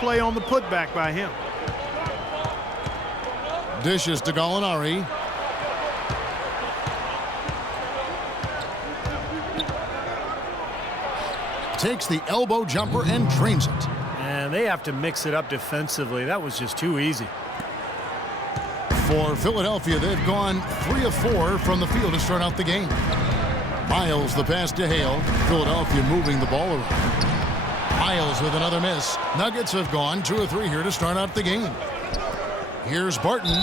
play on the putback by him. Dishes to Gallinari. Takes the elbow jumper and drains it. And they have to mix it up defensively. That was just too easy. For Philadelphia, they've gone 3 of 4 from the field to start out the game. Miles the pass to Hale. Philadelphia moving the ball around. Miles with another miss. Nuggets have gone 2 of 3 here to start out the game. Here's Barton.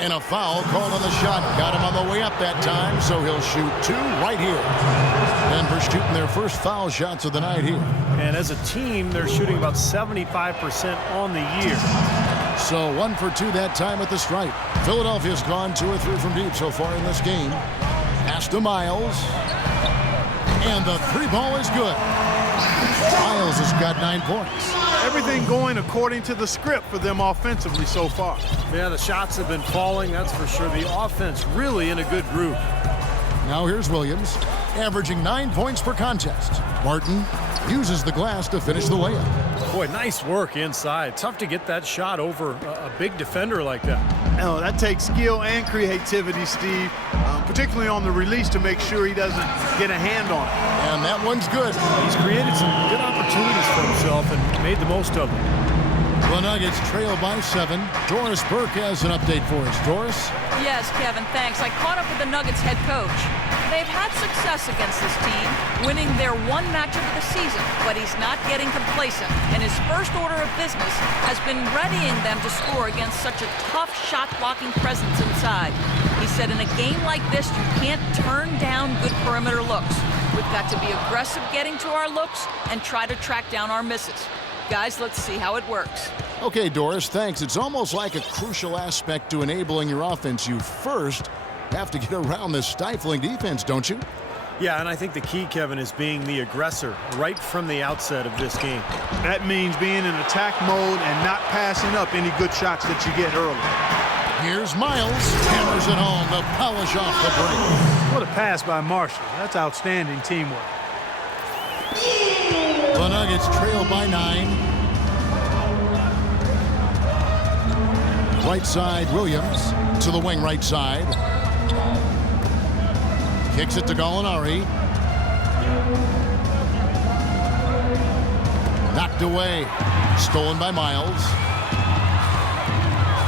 And a foul called on the shot. Got him on the way up that time, so he'll shoot 2 right here. Denver shooting their first foul shots of the night here. And as a team, they're shooting about 75% on the year. So 1 for 2 that time at the stripe. Philadelphia's gone 2 or 3 from deep so far in this game. Pass to Miles. And the 3-ball is good. Miles has got 9 points. Everything going according to the script for them offensively so far. Yeah, the shots have been falling, that's for sure. The offense really in a good groove. Now here's Williams, averaging 9 points per contest. Barton uses the glass to finish the layup. Boy, nice work inside. Tough to get that shot over a big defender like that. Oh, that takes skill and creativity, Steve, particularly on the release to make sure he doesn't get a hand on it. And that one's good. He's created some good opportunities for himself and made the most of them. The Nuggets trail by 7. Doris Burke has an update for us. Doris? Yes, Kevin, thanks. I caught up with the Nuggets head coach. They've had success against this team, winning their one matchup of the season, but he's not getting complacent. And his first order of business has been readying them to score against such a tough shot-blocking presence inside. He said in a game like this, you can't turn down good perimeter looks. We've got to be aggressive getting to our looks and try to track down our misses. Guys, let's see how it works. Okay, Doris, thanks. It's almost like a crucial aspect to enabling your offense. You first have to get around this stifling defense, don't you? Yeah, and I think the key, Kevin, is being the aggressor right from the outset of this game. That means being in attack mode and not passing up any good shots that you get early. Here's Miles. Hammers it home to polish off the break. What a pass by Marshall. That's outstanding teamwork. The Nuggets trail by 9. Right side, Williams to the wing right side. Kicks it to Gallinari. Knocked away. Stolen by Miles.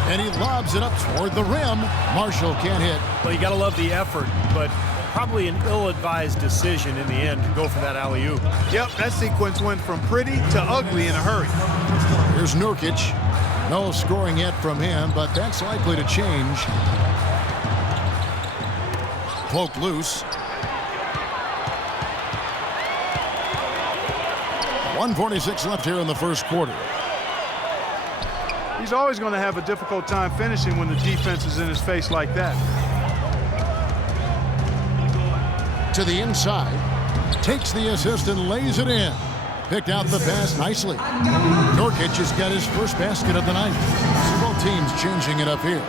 And he lobs it up toward the rim. Marshall can't hit. Well, you got to love the effort, but probably an ill-advised decision in the end to go for that alley-oop. Yep, that sequence went from pretty to ugly in a hurry. Here's Nurkic. No scoring yet from him, but that's likely to change. Poke loose. 1:46 left here in the first quarter. He's always going to have a difficult time finishing when the defense is in his face like that. To the inside. Takes the assist and lays it in. Picked out the pass nicely. Nurkic has got his first basket of the night. Several teams changing it up here.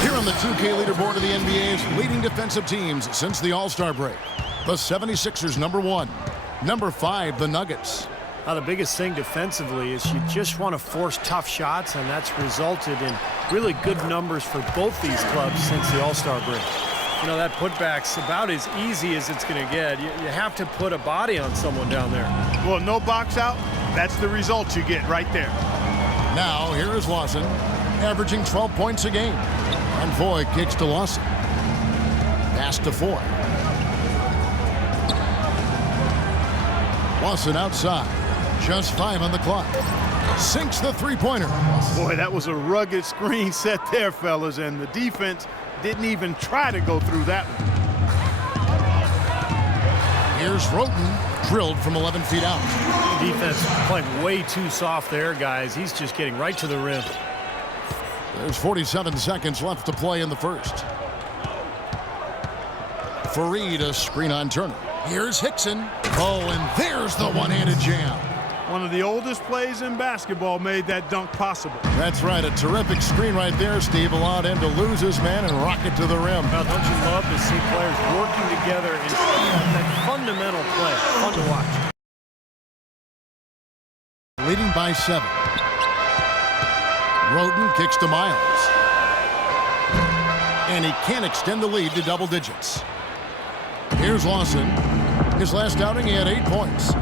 Here on the 2K leaderboard of the NBA's leading defensive teams since the All-Star break. The 76ers, number 1. Number 5, the Nuggets. Now, the biggest thing defensively is you just want to force tough shots, and that's resulted in really good numbers for both these clubs since the All-Star break. You know, that putback's about as easy as it's going to get. You have to put a body on someone down there. Well, no box out. That's the result you get right there. Now, here is Lawson, averaging 12 points a game. And Voigt kicks to Lawson. Pass to Foy. Lawson outside. Just 5 on the clock. Sinks the three-pointer. Boy, that was a rugged screen set there, fellas, and the defense didn't even try to go through that one. Here's Roten, drilled from 11 feet out. Defense playing way too soft there, guys. He's just getting right to the rim. There's 47 seconds left to play in the first. Fareed, a screen on Turner. Here's Hickson. Oh, and there's the one-handed jam. One of the oldest plays in basketball made that dunk possible. That's right, a terrific screen right there, Steve. Allowed him to lose his man and rock it to the rim. Well, don't you love to see players working together in that fundamental play? Fun to watch. leading by 7. Roden kicks to Miles. And he can't extend the lead to double digits. Here's Lawson. His last outing, he had 8 points.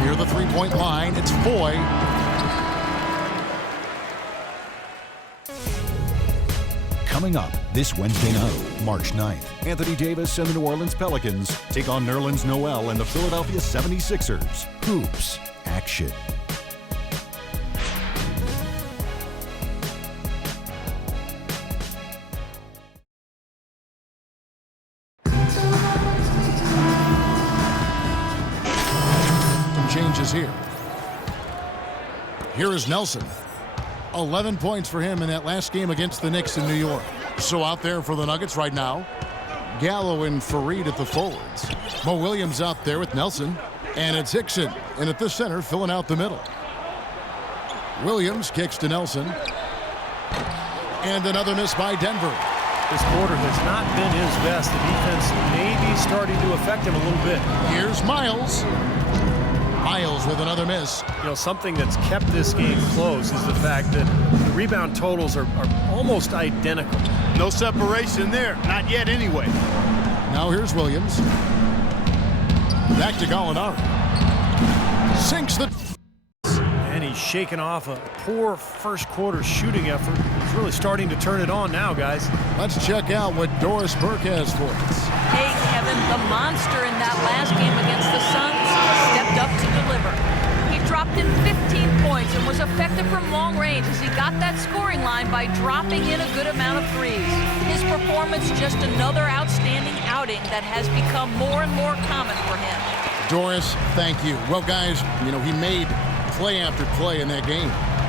Near the three-point line, it's Foy. Coming up this Wednesday night, March 9th, Anthony Davis and the New Orleans Pelicans take on Nerlens Noel and the Philadelphia 76ers. Hoops action. Changes here. Here is Nelson. 11 points for him in that last game against the Knicks in New York. So out there for the Nuggets right now, Gallo and Fareed at the forwards. Mo Williams out there with Nelson. And it's Hickson. And at the center, filling out the middle. Williams kicks to Nelson. And another miss by Denver. This quarter has not been his best. The defense may be starting to affect him a little bit. Here's Miles. Miles with another miss. You know, something that's kept this game close is the fact that the rebound totals are almost identical. No separation there. Not yet anyway. Now here's Williams. Back to Gallinari. Sinks the... And he's shaken off a poor first quarter shooting effort. He's really starting to turn it on now, guys. Let's check out what Doris Burke has for us. Hey, Kevin, the monster in that last game against the Suns stepped up to deliver. He dropped in 15 points and was effective from long range as he got that scoring line by dropping in a good amount of threes. His performance just another outstanding outing that has become more and more common for him. Doris, thank you. Well, guys, you know, he made play after play in that game.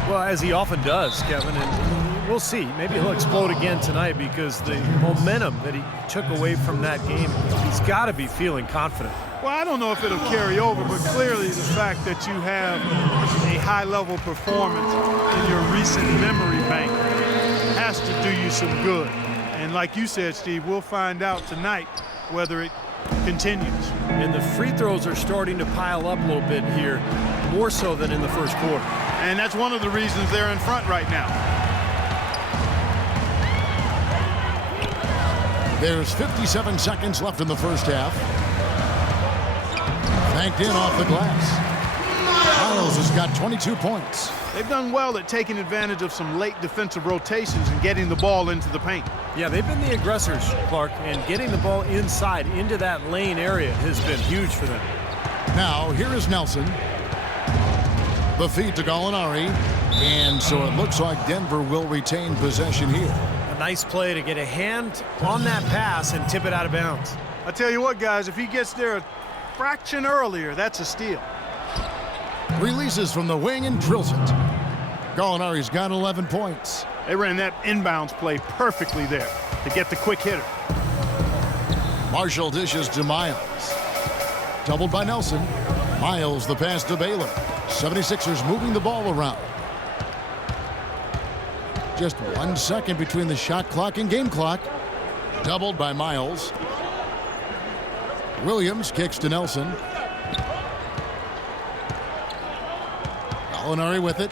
Well, as he often does, Kevin, and we'll see. Maybe he'll explode again tonight because the momentum that he took away from that game, he's got to be feeling confident. Well, I don't know if it'll carry over, but clearly the fact that you have a high-level performance in your recent memory bank has to do you some good. And like you said, Steve, we'll find out tonight whether it continues. And the free throws are starting to pile up a little bit here, more so than in the first quarter. And that's one of the reasons they're in front right now. There's 57 seconds left in the first half. Banked in off the glass. Miles has got 22 points. They've done well at taking advantage of some late defensive rotations and getting the ball into the paint. Yeah, they've been the aggressors, Clark, and getting the ball inside into that lane area has been huge for them. Now, here is Nelson. The feed to Gallinari. And so it looks like Denver will retain possession here. A nice play to get a hand on that pass and tip it out of bounds. I tell you what, guys, if he gets there a fraction earlier, that's a steal. Releases from the wing and drills it. Gallinari's got 11 points. They ran that inbounds play perfectly there to get the quick hitter. Marshall dishes to Miles. Doubled by Nelson. Miles the pass to Baylor. 76ers moving the ball around. Just 1 second between the shot clock and game clock. Doubled by Miles. Williams kicks to Nelson. Gallinari with it.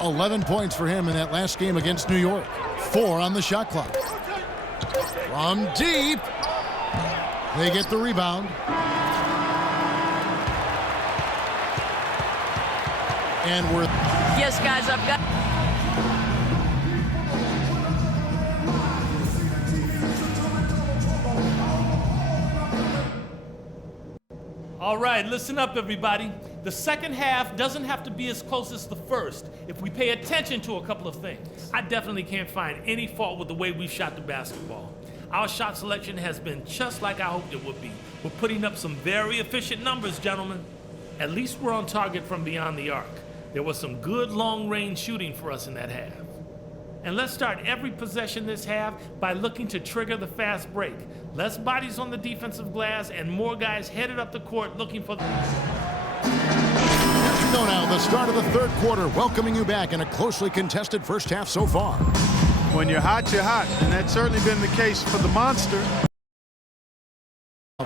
11 points for him in that last game against New York. 4 on the shot clock. From deep. They get the rebound. And we're... Yes, guys, I've got... All right, listen up, everybody. The second half doesn't have to be as close as the first if we pay attention to a couple of things. I definitely can't find any fault with the way we shot the basketball. Our shot selection has been just like I hoped it would be. We're putting up some very efficient numbers, gentlemen. At least we're on target from beyond the arc. There was some good long-range shooting for us in that half. And let's start every possession this half by looking to trigger the fast break. Less bodies on the defensive glass and more guys headed up the court looking for... So now, the start of the third quarter, welcoming you back in a closely contested first half so far. When you're hot, and that's certainly been the case for the Monster.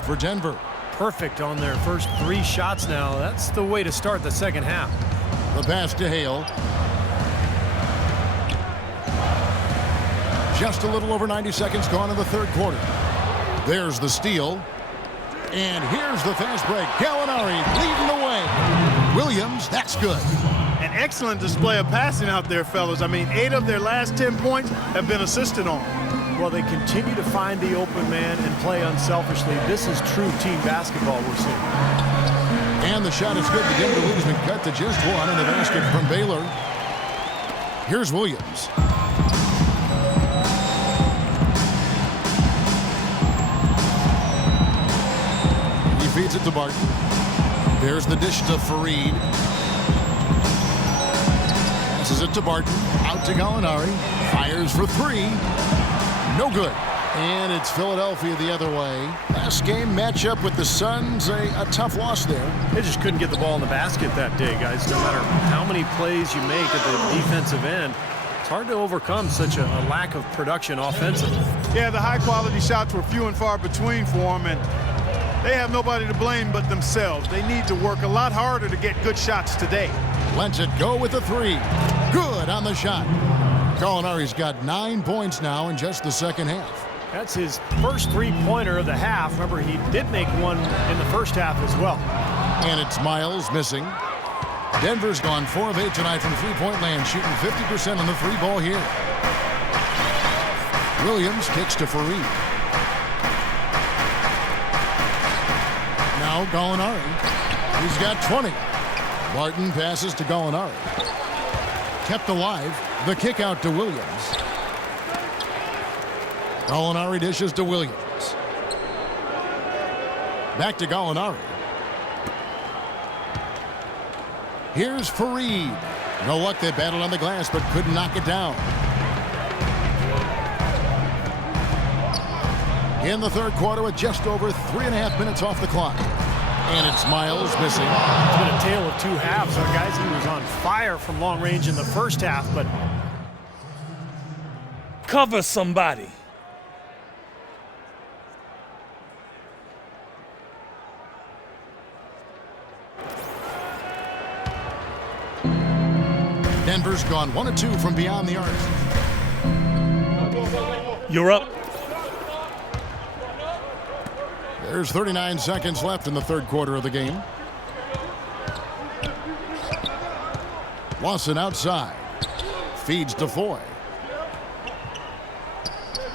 For Denver, perfect on their first 3 shots now. That's the way to start the second half. The pass to Hale. Just a little over 90 seconds gone in the third quarter. There's the steal. And here's the fast break. Gallinari leading the way. Williams, that's good. An excellent display of passing out there, fellas. I mean, 8 of their last 10 points have been assisted on. Well, they continue to find the open man and play unselfishly. This is true team basketball we're seeing. And the shot is good. The Denver lead has been cut to just 1 in the basket from Baylor. Here's Williams. He feeds it to Barton. There's the dish to Fareed. Passes it to Barton. Out to Gallinari. Fires for 3. No good. And it's Philadelphia the other way. Last game matchup with the Suns, a tough loss there. They just couldn't get the ball in the basket that day, guys. No matter how many plays you make at the defensive end, it's hard to overcome such a lack of production offensively. Yeah, the high-quality shots were few and far between for them, and they have nobody to blame but themselves. They need to work a lot harder to get good shots today. Lets it go with the 3. Good on the shot. Gallinari's got 9 points now in just the second half. That's his first 3-pointer of the half. Remember, he did make one in the first half as well. And it's Miles missing. Denver's gone 4 of 8 tonight from three-point land, shooting 50% on the 3-ball here. Williams kicks to Fareed. Now Gallinari. He's got 20. Barton passes to Gallinari. Kept alive. The kick out to Williams. Gallinari dishes to Williams. Back to Gallinari. Here's Fareed. No luck, they battled on the glass but couldn't knock it down. In the third quarter with just over 3.5 minutes off the clock. And it's Miles missing. It's been a tale of 2 halves. Guys, he was on fire from long range in the first half, but Cover somebody. Denver's gone 1 of 2 from beyond the arc. You're up. There's 39 seconds left in the third quarter of the game. Lawson outside. Feeds to Foy.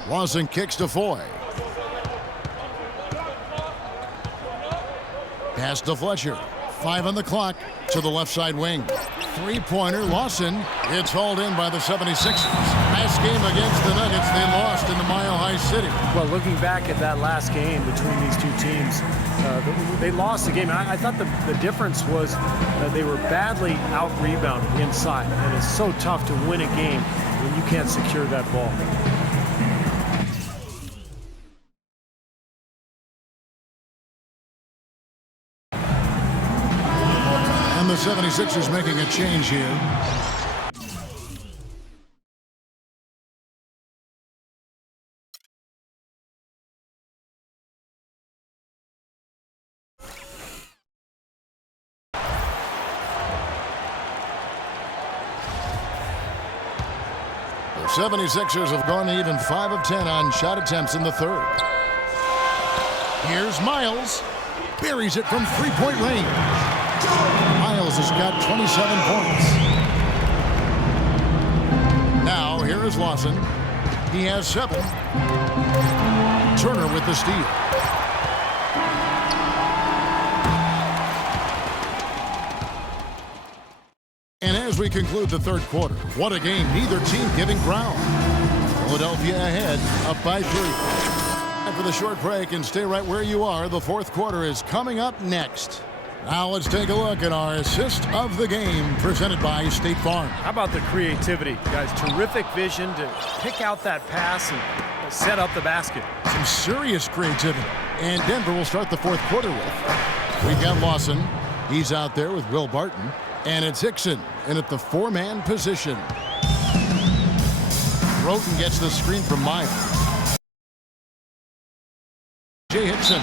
Lawson kicks to Foy. Pass to Fletcher. 5 on the clock to the left side wing. 3-pointer. Lawson. It's hauled in by the 76ers. Last game against the Nuggets, they lost in the Mile High City. well, looking back at that last game between these two teams, they lost the game. I thought the difference was they were badly out-rebounded inside, and it's so tough to win a game when you can't secure that ball. And the 76ers making a change here. The 76ers have gone even 5 of 10 on shot attempts in the third. Here's Miles. Buries it from 3-point range. Miles has got 27 points. Now here is Lawson. He has 7. Turner with the steal. And as we conclude the third quarter, what a game. Neither team giving ground. Philadelphia ahead, up by 3. And for the short break, and stay right where you are, the fourth quarter is coming up next. Now let's take a look at our assist of the game presented by State Farm. How about the creativity, guys? Terrific vision to pick out that pass and set up the basket. Some serious creativity. And Denver will start the fourth quarter with. We've got Lawson. He's out there with Will Barton. And it's Hickson in at the 4-man position. Roten gets the screen from Miles. Jay Hickson.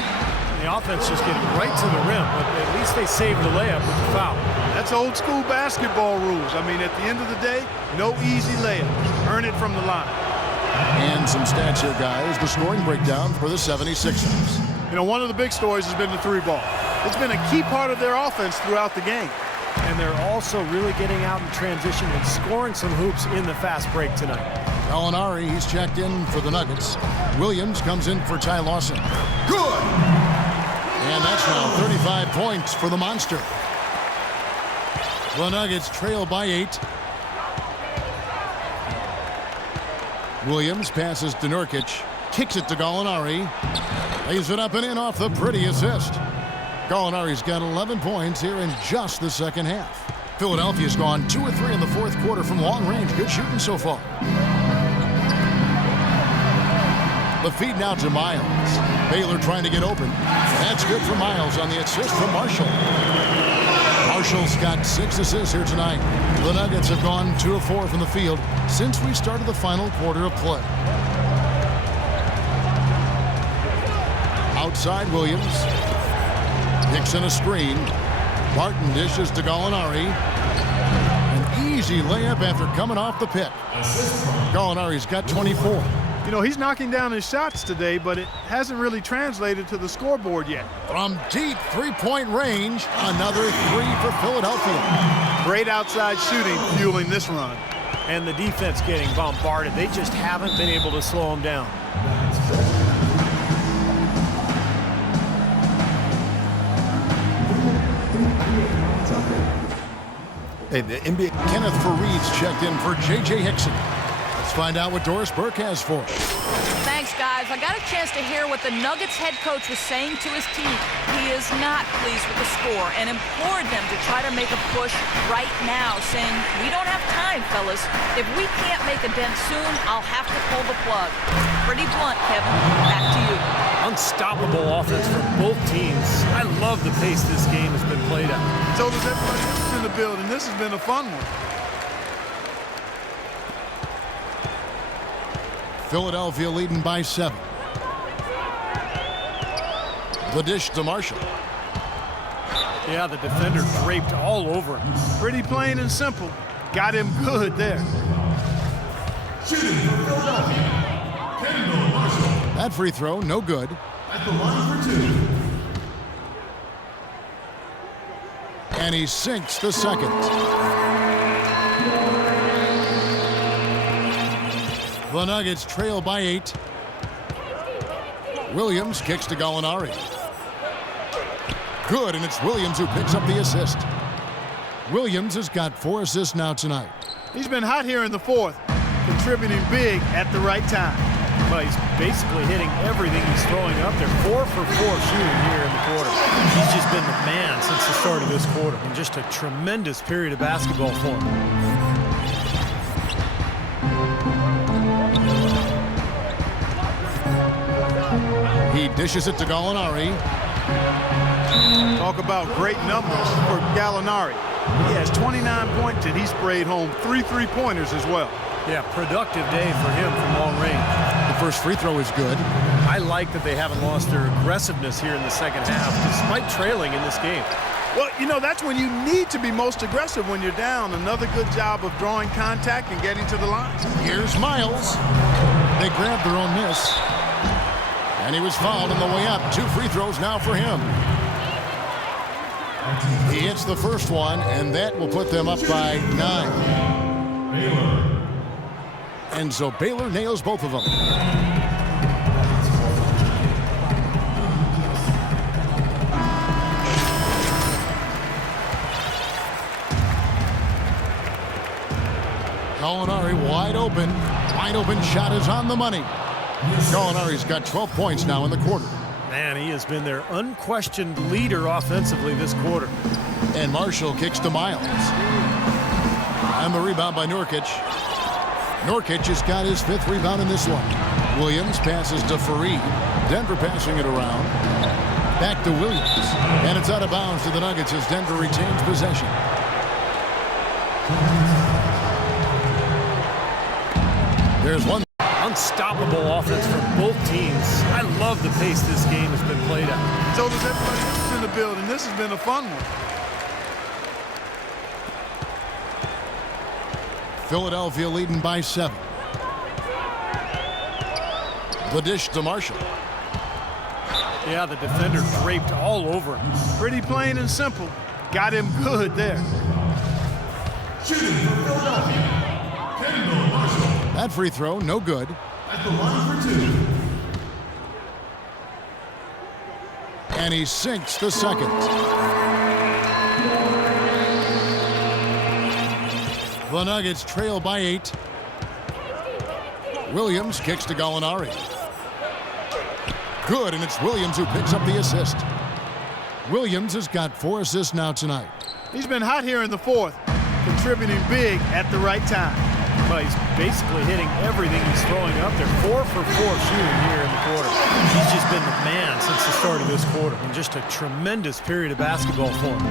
The offense just getting right to the rim, but at least they saved the layup with the foul. That's old school basketball rules. I mean, at the end of the day, no easy layup. Earn it from the line. And some stats here, guys. The scoring breakdown for the 76ers. You know, one of the big stories has been the three ball. It's been a key part of their offense throughout the game. And they're also really getting out in transition and scoring some hoops in the fast break tonight. Gallinari, he's checked in for the Nuggets. Williams comes in for Ty Lawson. Good! And that's now 35 points for the Monster. The Nuggets trail by 8. Williams passes to Nurkic. Kicks it to Gallinari. Lays it up and in off the pretty assist. Gallinari's got 11 points here in just the second half. Philadelphia's gone 2 of 3 in the fourth quarter from long range. Good shooting so far. The feed now to Miles. Baylor trying to get open. That's good for Miles on the assist from Marshall. Marshall's got 6 assists here tonight. The Nuggets have gone 2 of 4 from the field since we started the final quarter of play. Outside Williams. Picks in a screen. Barton dishes to Gallinari. An easy layup after coming off the pick. Gallinari's got 24. You know, he's knocking down his shots today, but it hasn't really translated to the scoreboard yet. From deep three-point range, another 3 for Philadelphia. Great outside shooting fueling this run. And the defense getting bombarded. They just haven't been able to slow them down. Hey, the NBA. Kenneth Fareed's checked in for J.J. Hickson. Let's find out what Doris Burke has for us. Thanks, guys. I got a chance to hear what the Nuggets head coach was saying to his team. He is not pleased with the score and implored them to try to make a push right now, saying, "We don't have time, fellas. If we can't make a dent soon, I'll have to pull the plug." Pretty blunt, Kevin. Back to you. Unstoppable offense from both teams. I love the pace this game has been played at. So does everybody else in the building. This has been a fun one. Philadelphia leading by 7. The dish to Marshall. Yeah, the defender draped all over him. Pretty plain and simple. Got him good there. Shooting for Philadelphia. That free throw, no good. At the line for 2. And he sinks the second. The Nuggets trail by 8. Williams kicks to Gallinari. Good, and it's Williams who picks up the assist. Williams has got 4 assists now tonight. He's been hot here in the fourth, contributing big at the right time. Well, he's basically hitting everything he's throwing up there. 4 for 4 shooting here in the quarter. He's just been the man since the start of this quarter. And just a tremendous period of basketball for him. He dishes it to Gallinari. Talk about great numbers for Gallinari. He has 29 points and he sprayed home 3 3-pointers as well. Yeah, productive day for him from long range. The first free throw is good. I like that they haven't lost their aggressiveness here in the second half, despite trailing in this game. Well, you know, that's when you need to be most aggressive when you're down. Another good job of drawing contact and getting to the line. Here's Miles. They grabbed their own miss. And he was fouled on the way up. 2 free throws now for him. He hits the first one, and that will put them up by 9. And so Baylor nails both of them. Gallinari wide open. Wide open shot is on the money. Gallinari's got 12 points now in the quarter. Man, he has been their unquestioned leader offensively this quarter. And Marshall kicks to Miles. And the rebound by Nurkic. Nurkic has got his 5th rebound in this one. Williams passes to Fareed. Denver passing it around. Back to Williams. And it's out of bounds to the Nuggets as Denver retains possession. There's one. Unstoppable offense from both teams. I love the pace this game has been played at. So does everybody else in the building. This has been a fun one. Philadelphia leading by 7. The dish to Marshall. Yeah, the defender draped all over him. Pretty plain and simple. Got him good there. Shooting for Philadelphia, Kendall Marshall. That free throw, no good. At the line for 2. And he sinks the second. The Nuggets trail by 8. Williams kicks to Gallinari. Good, and it's Williams who picks up the assist. Williams has got 4 assists now tonight. He's been hot here in the fourth, contributing big at the right time. Well, he's basically hitting everything he's throwing up there. 4 for 4 shooting here in the quarter. He's just been the man since the start of this quarter. And just a tremendous period of basketball for him.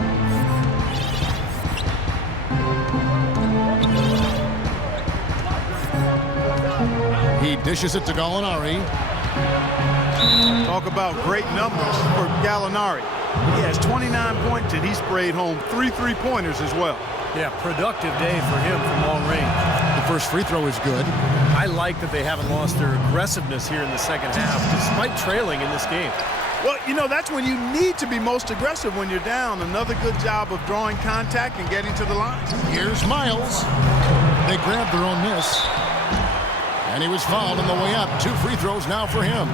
He dishes it to Gallinari. Talk about great numbers for Gallinari. He has 29 points and he sprayed home 3 3-pointers as well. Yeah, productive day for him from long range. The first free throw is good. I like that they haven't lost their aggressiveness here in the second half, despite trailing in this game. Well, you know, that's when you need to be most aggressive when you're down. Another good job of drawing contact and getting to the line. Here's Miles. They grabbed their own miss. And he was fouled on the way up. 2 free throws now for him.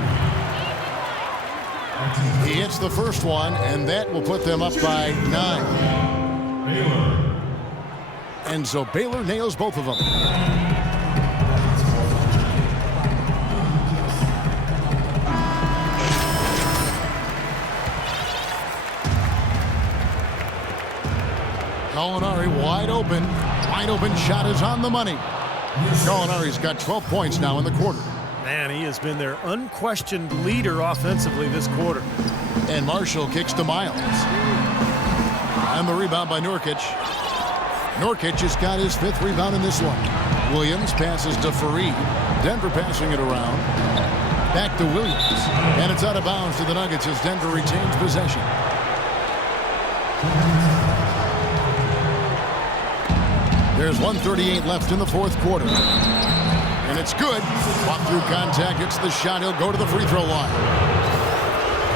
He hits the first one, and that will put them up by 9. Baylor. And so Baylor nails both of them. Gallinari wide open. Wide open shot is on the money. Gallinari's got 12 points now in the quarter. Man, he has been their unquestioned leader offensively this quarter. And Marshall kicks to Miles. And the rebound by Nurkic. Nurkic has got his 5th rebound in this one. Williams passes to Fareed. Denver passing it around. Back to Williams. And it's out of bounds to the Nuggets as Denver retains possession. There's 1:38 left in the fourth quarter. And it's good. Walk through contact, hits the shot. He'll go to the free throw line.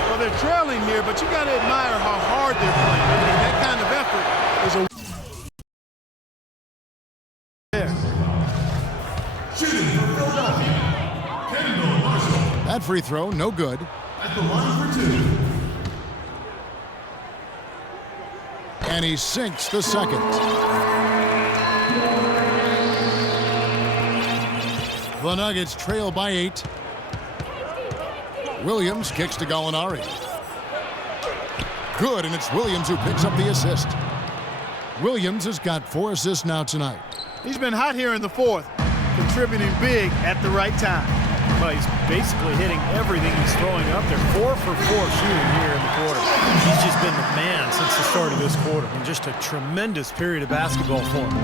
Well, they're trailing here, but you got to admire how hard they're playing. I mean, that kind of effort is a there. Shooting for Philadelphia, Kendall Marshall. That free throw, no good. At the line for 2. And he sinks the second. The Nuggets trail by 8. Williams kicks to Gallinari. Good, and it's Williams who picks up the assist. Williams has got 4 assists now tonight. He's been hot here in the fourth, contributing big at the right time. Well, he's basically hitting everything he's throwing up there. 4 for 4 shooting here in the quarter. He's just been the man since the start of this quarter. And just a tremendous period of basketball for him.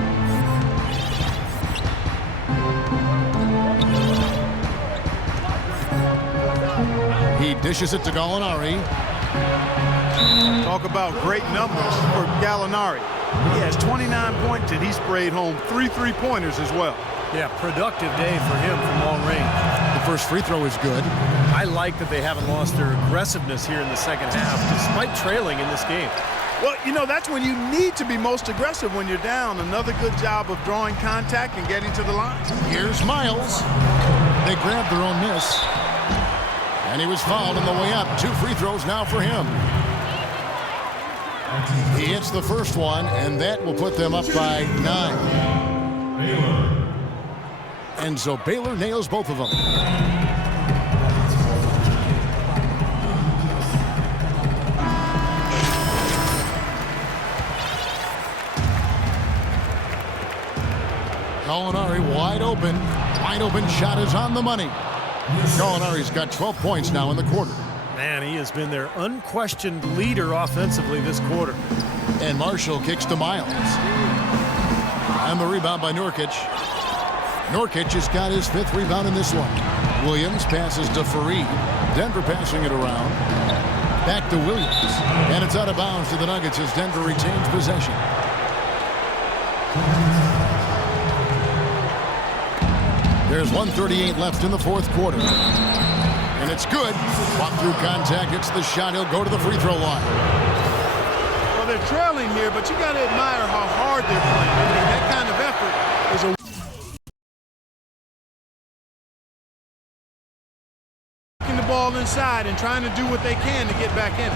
He dishes it to Gallinari. Talk about great numbers for Gallinari. He has 29 points and he sprayed home 3 3-pointers as well. Yeah, productive day for him from long range. The first free throw is good. I like that they haven't lost their aggressiveness here in the second half, despite trailing in this game. Well, you know, that's when you need to be most aggressive when you're down. Another good job of drawing contact and getting to the line. Here's Miles. They grabbed their own miss. And he was fouled on the way up. 2 free throws now for him. He hits the first one, and that will put them up by 9. Baylor. And so Baylor nails both of them. Gallinari wide open. Wide open shot is on the money. Gallinari's got 12 points now in the quarter. Man, he has been their unquestioned leader offensively this quarter. And Marshall kicks to Miles. And the rebound by Nurkic. Nurkic has got his 5th rebound in this one. Williams passes to Fareed. Denver passing it around. Back to Williams. And it's out of bounds to the Nuggets as Denver retains possession. There's 1:38 left in the 4th quarter. And it's good. Walk through contact, hits the shot. He'll go to the free throw line. Well, they're trailing here, but you got to admire how hard they're playing. I mean, that kind of effort is a the ball inside and trying to do what they can to get back in.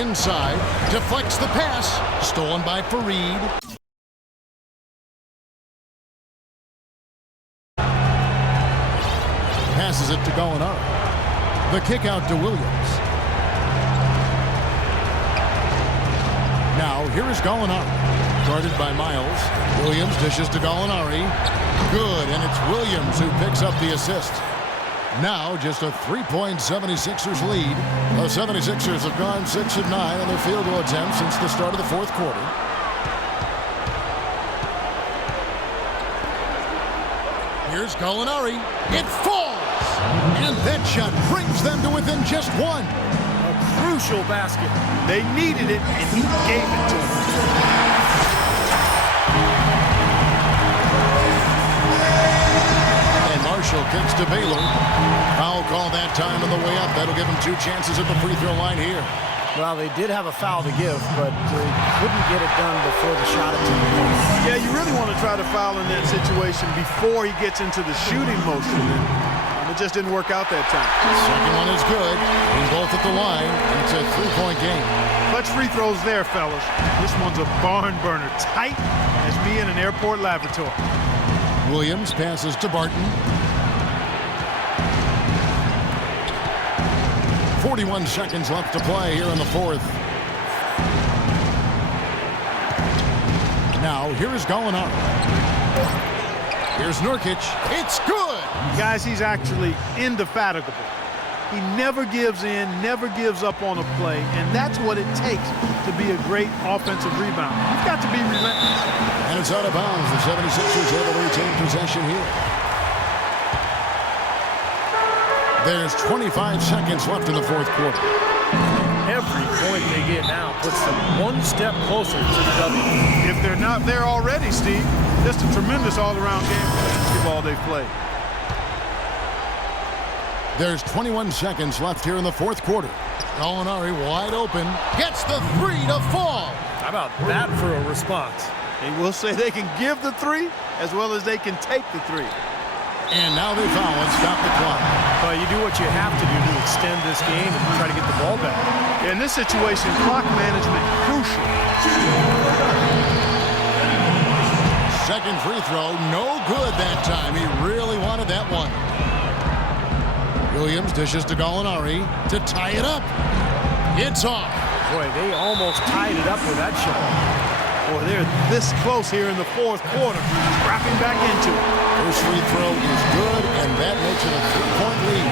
Inside, deflects the pass. Stolen by Fareed. Passes it to Gallinari. The kick out to Williams. Now, here is Gallinari. Guarded by Miles. Williams dishes to Gallinari. Good, and it's Williams who picks up the assist. Now, just a 3-point 76ers lead. The 76ers have gone 6 of 9 on their field goal attempts since the start of the 4th quarter. Here's Gallinari. It falls! And that shot brings them to within just one. A crucial basket. They needed it, and he gave it to them. And Marshall kicks to Baylor. Foul call that time on the way up. That'll give him 2 chances at the free throw line here. Well, they did have a foul to give, but they couldn't get it done before the shot attempt. Yeah, you really want to try to foul in that situation before he gets into the shooting motion. And it just didn't work out that time. Second one is good. And both at the line, and it's a 3-point game. Clutch free throws there, fellas. This one's a barn burner. Tight as me in an airport laboratory. Williams passes to Barton. 41 seconds left to play here in the 4th. Now, here is Gallinari. Here's Nurkic. It's good! Guys, he's actually indefatigable. He never gives in, never gives up on a play, and that's what it takes to be a great offensive rebounder. You've got to be relentless. And it's out of bounds. The 76ers able to retain possession here. There's 25 seconds left in the 4th quarter. Every point they get now puts them one step closer to the W. If they're not there already, Steve, just a tremendous all-around game for basketball they play. There's 21 seconds left here in the 4th quarter. Gallinari wide open. Gets the 3 to fall. How about that for a response? They will say they can give the 3 as well as they can take the 3. And now they foul and stop the clock. Well, you do what you have to do to extend this game and try to get the ball back. In this situation, clock management crucial. Second free throw, no good that time. He really wanted that one. Williams dishes to Gallinari to tie it up. It's off. Boy, they almost tied it up with that shot. Boy, they're this close here in the 4th quarter. Wrapping back into it. First free throw is good, and that makes it a 3-point lead.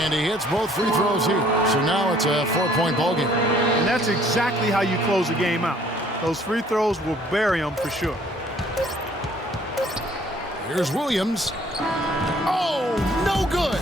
And he hits both free throws here. So now it's a 4-point ball game. And that's exactly how you close the game out. Those free throws will bury them for sure. Here's Williams. Oh, no good.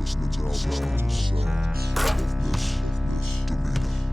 Listening to our sound of this demeanor.